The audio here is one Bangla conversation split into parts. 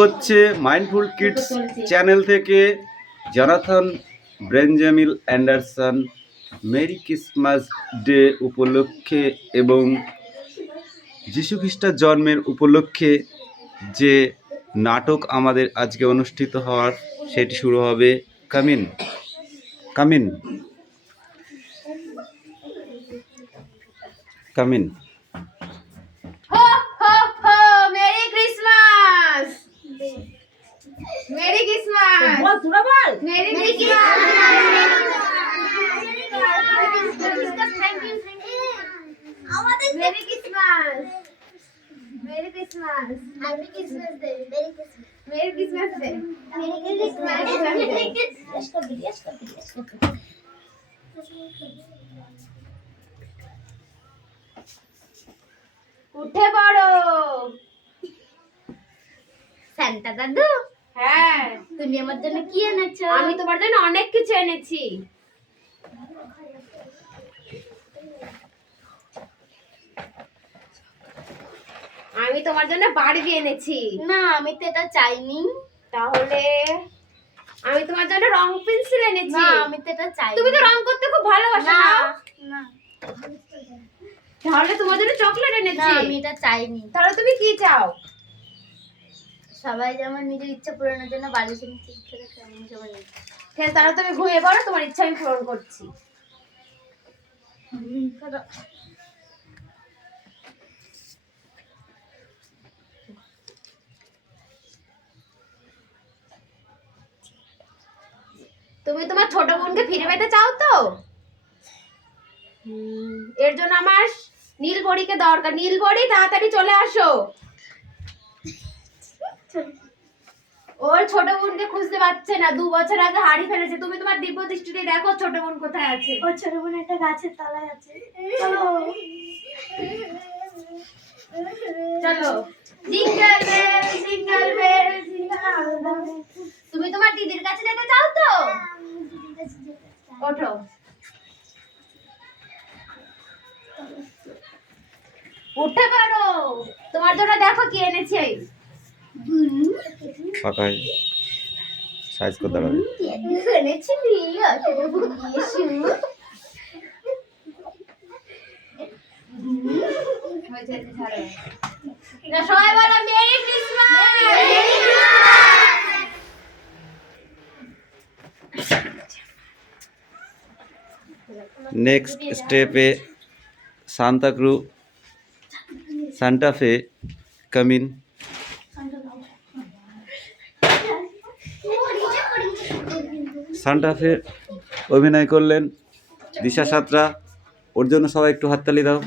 হচ্ছে মাইন্ডফুল কিডস চ্যানেল থেকে Jonathan Benjamin Anderson Mary Christmas day উপলক্ষে এবং যীশু খ্রিস্টের জন্মের উপলক্ষে যে নাটক আমাদের আজকে অনুষ্ঠিত হওয়ার সেটি শুরু হবে। Coming coming coming merry Christmas বল তোরা বল মেরি ক্রিসমাস থ্যাংক ইউ আমাদের merry Christmas merry Christmas happy Christmas day merry Christmas day merry Christmas উঠে পড়ো সান্তা দাদু। হ্যাঁ, তুমি আমার জন্য কি এনেছো? আমি তোমার জন্য অনেক কিছু এনেছি। আমি তোমার জন্য বারবি এনেছি। না, আমি তো এটা চাইনি। তাহলে আমি তোমার জন্য রং পেন্সিল এনেছি। না, আমি তো এটা চাইনি। তুমি তো রং করতে খুব ভালোবাসো না? না। তাহলে তোমার জন্য চকলেট এনেছি। না, আমি এটা চাইনি। তাহলে তুমি কি চাও? সবাই যেমন নিজের ইচ্ছা পূরণের জন্য বালিশের নিচে ইচ্ছা রাখে, আমি সবাই ঠিক আছে। তাহলে তুমি ঘুমিয়ে পড়ো, তোমার ইচ্ছা আমি পূরণ করছি। তুমি তোমার ছোট বোনকে ফিরে পেতে চাও তো? এর জন্য আমার নীল বড়িকে দরকার। নীল বড়ি, তাড়াতাড়ি চলে আসো। ওর ছোট বোনকে খুঁজতে পারছে না, 2 বছর আগে হারিয়ে ফেলেছে। তুমি তোমার দিব্য দৃষ্টিতে দেখো ছোট বোন কোথায় আছে। ওর ছোট বোন একটা গাছের তলায় আছে। চলো চলো। Jingle bell jingle bell jingle bell. তুমি তোমার দিদির কাছে যেতে চাও তো? ওঠো। উঠে পড়ো। তোমার জন্য দেখো কি এনেছি। ফাঁকাই সাইজ করে দাঁড়াবে। এনেছি সবাই বলো মেরি ক্রিসমাস। নেক্সট স্টেপে সান্টা ফে কামিন। সান্টা ফে অভিনয় করলেন দিশা সাঁতরা। ওর জন্য সবাই একটু হাততালি দাও।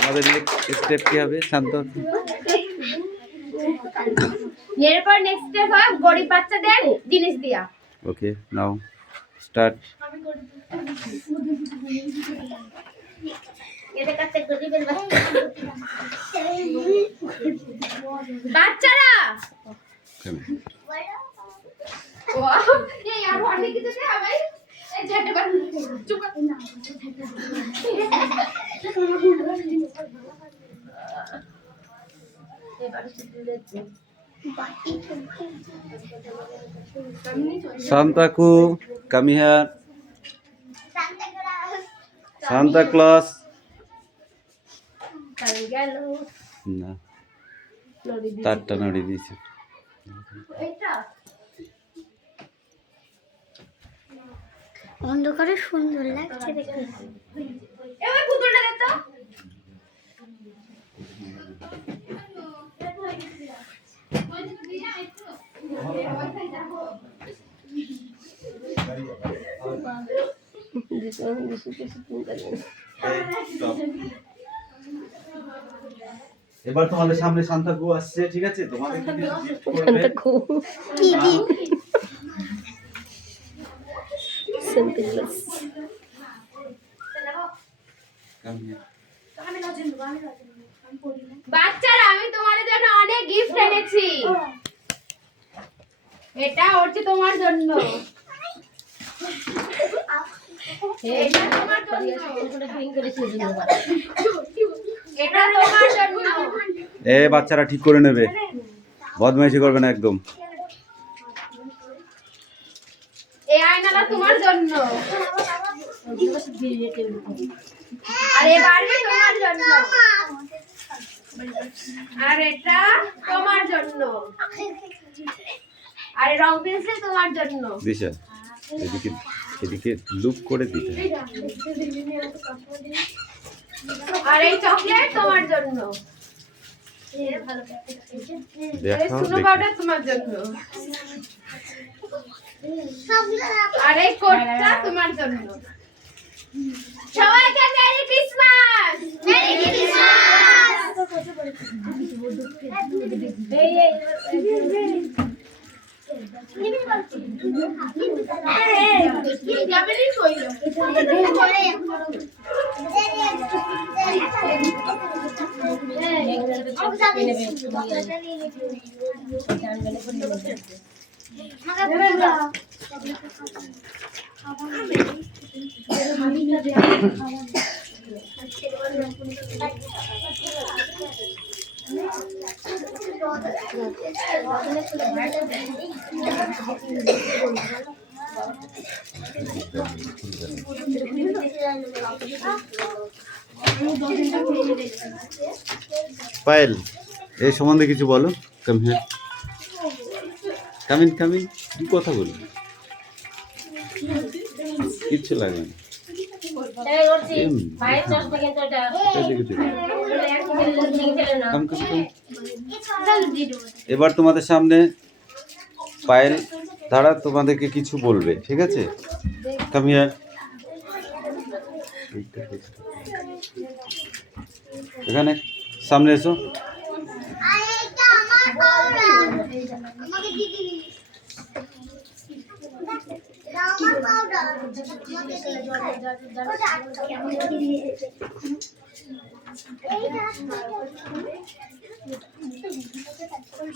আমাদের নেক্সট স্টেপ কি হবে? শান্ত। এরপর নেক্সট স্টেপ হয় গরিব বাচ্চাদের জিনিস দিয়া। ওকে, নাও স্টার্ট। এদের কাছে গরিবের বাচ্চারা ওয়াও, এই আর অনেক কিছু দে ভাই। এই যেটা বার চুপ না। এবারে দিলে Santaku, come here. Santa Claus. না, তারটা নড়িয়ে দিয়েছে। অন্ধকারে সুন্দর লাগছে দেখতে। এবার পুতুলটা দে তো। এবার তোমাদের সামনে সান্তাকু আসছে, ঠিক আছে? তোমাদের কি গিফট করবে? কি দি? Santa Claus. বাচ্চারা, আমি তোমাদের জন্য অনেক গিফট এনেছি। এটা হচ্ছে তোমার জন্য। এটা তোমার জন্য। এটা তোমার জন্য। এ বাচ্চারা ঠিক করে নেবে, বদমাইশি করবে না একদম। এই আয়নাটা তোমার জন্য। আর এই বাড়ি তোমার জন্য। আর এটা তোমার জন্য। আর এই রং পেন্সিল তোমার জন্য। দিশা এদিকে এদিকে লুপ করে দিতে হয়। আর এই চকলেট তোমার জন্য। দেখাও সুনো দেখি। পাউডার তোমার জন্য। আর এই কোটটা তোমার জন্য। সবাইকে মেরি ক্রিসমাস। মেরি পায়েল এই সম্বন্ধে কিছু বলো। কাম হিয়ার, কামিন কামিন, তুই কথা বলি, কিচ্ছু লাগবে না। কাম, কাম, কাম। এবার তোমাদের সামনে পায়েল তারা তোমাদেরকে কিছু বলবে, ঠিক আছে? Come here. এখানে সামনে এসো।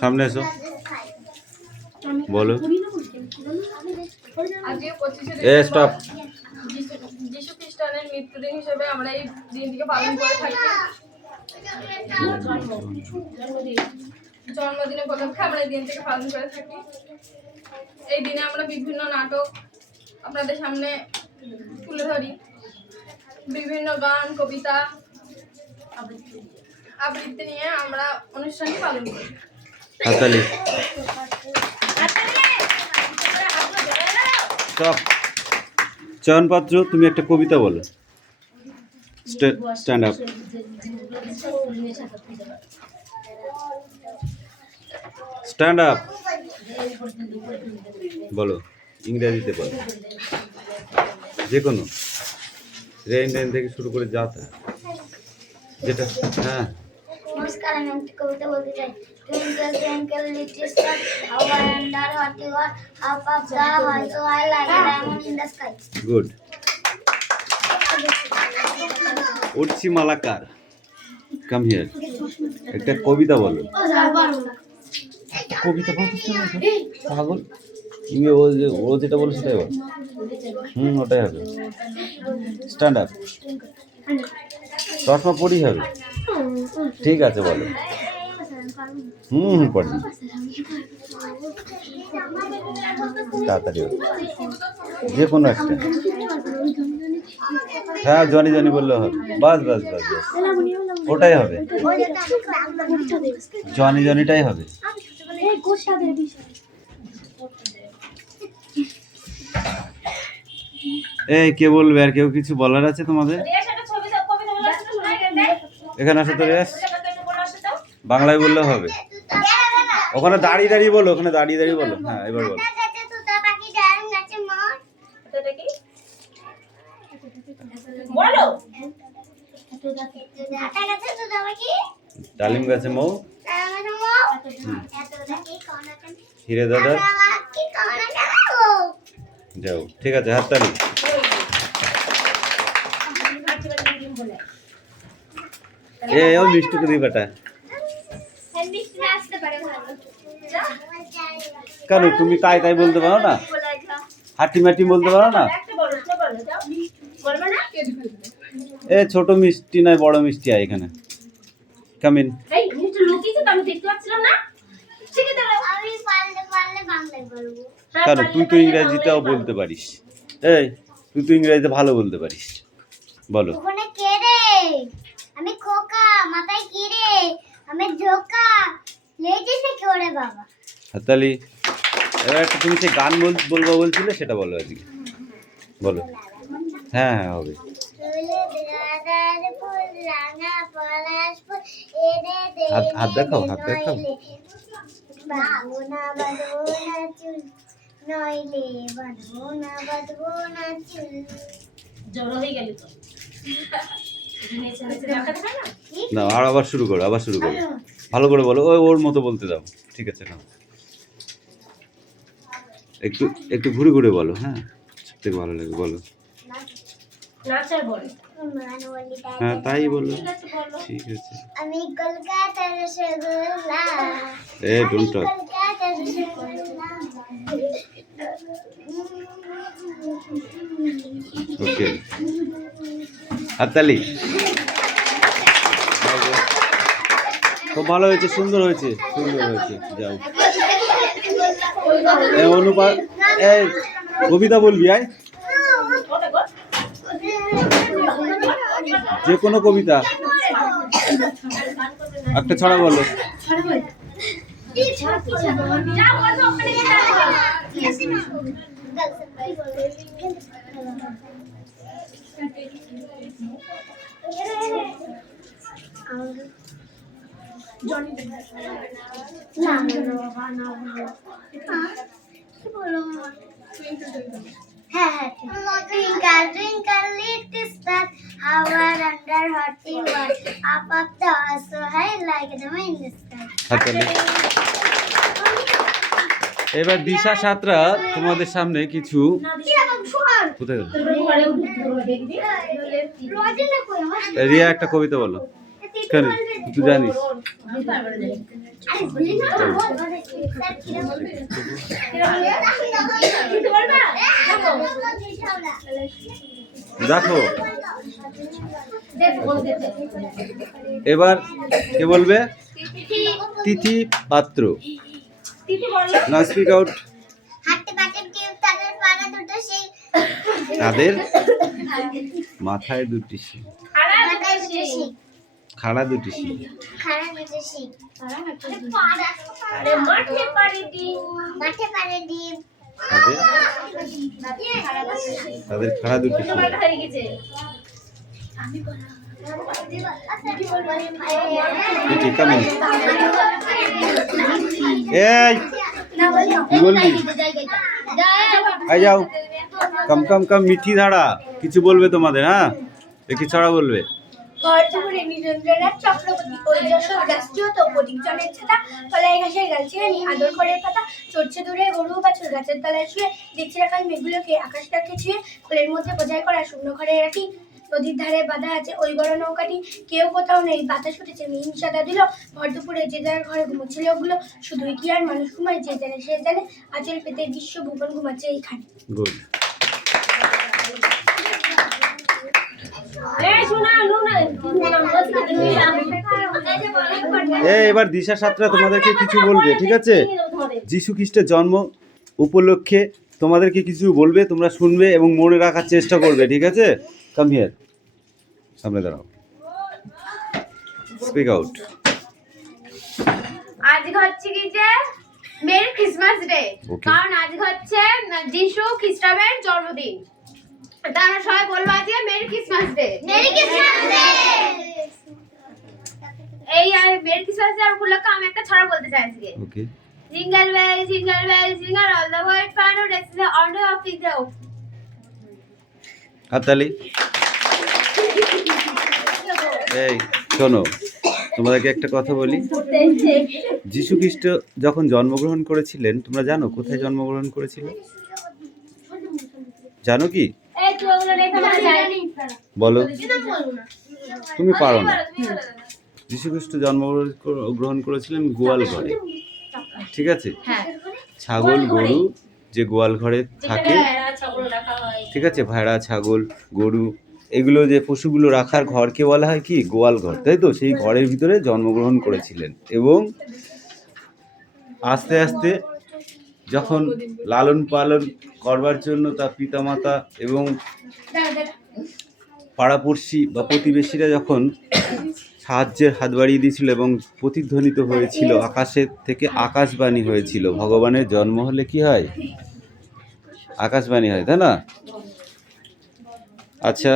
সামনে এসো, বলো। আজকে 25শে এ স্টপ। যিশু খ্রিস্টানের মৃত্যুদিন হিসেবে আমরা এই দিনটিকে পালন করে থাকি। জন্মদিন উপলক্ষে আমরা এই দিনটিকে পালন করে থাকি। এই দিনে আমরা বিভিন্ন নাটক আপনাদের সামনে তুলে ধরি, বিভিন্ন গান, কবিতা, আবৃত্তি নিয়ে আমরা অনুষ্ঠানটি পালন করি। হাততালি। স্টপ। চয়ন পাত্র, তুমি একটা কবিতা বলো। Stand up. স্ট্যান্ড আপ বলো, ইংরেজিতে বলো, যে কোনো রেন রেন থেকে শুরু করে যা তা, যেটা। হ্যাঁ, নমস্কার, আমি একটি কবিতা বলতে চাই। Twinkle, twinkle, little star, how I wonder what you are. Up, up the high, so I like a diamond in the sky. Good. উঠছি মালাকার, কাম হিয়ার। একটা কবিতা বলো। কবিতা বলতে পাগল, তুমি ও যেটা বলো সেটাই বল। ওটাই হবে। Stand up. চশমা পড়ি হবে, ঠিক আছে বলো। পড়ি, তাড়াতাড়ি বলো। যে কোনো একটা। হ্যাঁ, জনি জনি বললেও হবে। বাস বাস বাস বাস, ওটাই হবে। জনি জনিটাই হবে। এই কে বলবে? আর কেউ কিছু বলার আছে তোমাদের? এখানে আসো তো রেস, বাংলায় বললেও হবে। ওখানে দাঁড়িয়ে দাঁড়িয়ে বলো, ওখানে দাঁড়িয়ে দাঁড়িয়ে বলো। হ্যাঁ, এবার বলো। ডালিম গাছে মৌ, হিরে দাদা যাও, ঠিক আছে। হাততালি। ও মিষ্টিকে দিই বেটা। কেন তুমি তাই তাই বলতে পারো না? হাটি মাটি বলতে পারো না? এ ছোট মিষ্টি নয়, বড় মিষ্টি আয় এখানে। Come in. এই একটু লুকিয়েছে তো আমি দেখতে পাচ্ছিলাম না। শিখে দাও। আমি পারলে বাংলায় বলবো। কেন তুই তো ইংরেজিতেও বলতে পারিস। এই তুই তো ইংরেজিতে ভালো বলতে পারিস, বলো। ওখানে কে রে? আমি খোকা, মাথায় কি রে? আমি ঝোকা, লেডিসে কে ওরে বাবা? হাততালি। এবার একটা তুমি যে গান বলবো বলছিলে সেটা বলো আজকে, বলো। হ্যাঁ হ্যাঁ হবে। হাত দেখাও, হাত দেখাও। বাঁধবো না চুল, নইলে বাঁধবো না চুল। জড়ো হয়ে গেল তো। না আর আবার শুরু করো, আবার শুরু করো, ভালো করে বলো। ওর মতো বলতে দাও, ঠিক আছে না? একটু একটু ঘুরে ঘুরে বলো, হ্যাঁ সব থেকে ভালো লাগে, বলো। নাচার বলে। হ্যাঁ তাই বলো, ঠিক আছে। আমি কলকাতার রসগোল্লা, ডোন্ট টক। কলকাতার রসগোল্লা। ওকে, হাততালি। খুব ভালো হয়েছে, সুন্দর হয়েছে, সুন্দর হয়েছে। যাও অনুপা, এই কবিতা বলবি, আয় যে কোনো কবিতা একটা ছড়া বলো। Twinkle, twinkle, little star, how are under hot water, up up the so high like the moon in the sky. হাততালি। এবার দিশা সাতরা তোমাদের সামনে কিছু, কোথায় গেল? রিয়া একটা কবিতা বলো। কেন তুই জানিস? দেখো এবার কে বলবে? তিথি পাত্র। না স্পিক আউট। হাঁটতে পাটে কেউ তাদের পাড়া দুটো সেই তাদের মাথায় দুটি শিং, মাথায় দুটো শিং, খাড়া দুটি শিং, খাড়া দুটো শিং, আরে মাঠে পাড়ি ডিম। মাঠে পাড়ে ডিম, তাদের খাড়া দুটি শিং। তোমার হয়ে গেছে। তিথি কাম ইন। এই কি বলবি? আই যাও, কম কম কম মিঠি ধারা কিছু বলবে তোমাদের। হ্যাঁ একটি ছড়া বলবে। ঘরজুড়ে নিরঞ্জনার চক্রবর্তী, ওই যশোর রাষ্ট্রীয় তো প্রদীপজনের ছাতা, তলায় ঘাসের গালছে রানী আদর করে পাতা, চড়ছে দূরে গরু বাছুর গাছের তলায় শুয়ে, দেখছে রাখাল মেঘগুলোকে আকাশটাকে ছুঁয়ে, কোলের মধ্যে বোঝাই করা শূন্য ঘরে রাখি, নদীর ধারে বাঁধা আছে ওই বড় নৌকাটি, কেউ কোথাও নেই, বাতাস উঠেছে মিহিন সাদা দিল, ভর দুপুরে যে যার ঘরে ঘুমোচ্ছিল ওগুলো, শুধুই কি আর মানুষ ঘুমায়, যে জানে সে জানে, আঁচল পেতে বিশ্ব ভুবন ঘুমাচ্ছে এইখানে। গুড। এবার দিশা সাতরা তোমাদেরকে কিছু বলবে, ঠিক আছে? যীশু খ্রিস্টের জন্ম উপলক্ষে তোমাদেরকে কিছু বলবে, তোমরা শুনবে এবং মনে রাখার চেষ্টা করবে, ঠিক আছে? কাম হিয়ার, সামনে দাঁড়াও, স্পিক আউট। আজকে হচ্ছে কি যে মেরি ক্রিসমাস ডে, কারণ আজকে হচ্ছে যিশু খ্রিস্টানের জন্মদিন। তা আমরা সবাই বলবো আজকে merry Christmas day. Merry Christmas day. এই মেরি ক্রিসমাস ডে উপলক্ষে আমি একটা ছড়া বলতে চাই আজকে। Okay. Jingle bell jingle all the world find out that's the order of the day. হাততালি। এই শোনো, তোমাদেরকে একটা কথা বলি। যীশু খ্রিস্ট যখন জন্মগ্রহণ করেছিলেন, তোমরা জানো কোথায় জন্মগ্রহণ করেছিলেন? জানো কি? এই তুই ওগুলো রেখে আমরা জানি। বলো। তুমি পারো না। যীশু খ্রিস্ট জন্মগ্রহণ করেছিলেন গোয়াল ঘরে, ঠিক আছে? ছাগল গরু যে গোয়াল ঘরে থাকে, ঠিক আছে? ভেড়া ছাগল গরু এগুলো যে পশুগুলো রাখার ঘরকে বলা হয় কি গোয়াল ঘর, তাই তো? সেই ঘরের ভিতরে জন্মগ্রহণ করেছিলেন এবং আস্তে আস্তে যখন লালন পালন করবার জন্য তার পিতামাতা এবং পাড়াপড়শি বা প্রতিবেশীরা যখন সাহায্যের হাত বাড়িয়ে দিয়েছিল এবং প্রতিধ্বনিত হয়েছিল, আকাশের থেকে আকাশবাণী হয়েছিল, ভগবানের জন্ম হলে কি হয়? আকাশবাণী হয়, তাই না? আচ্ছা,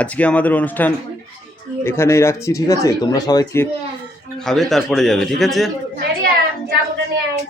আজকে আমাদের অনুষ্ঠান এখানেই রাখছি, ঠিক আছে? তোমরা সবাই কেক খাবে, তারপরে যাবে, ঠিক আছে? যাবো নিয়ে আয়।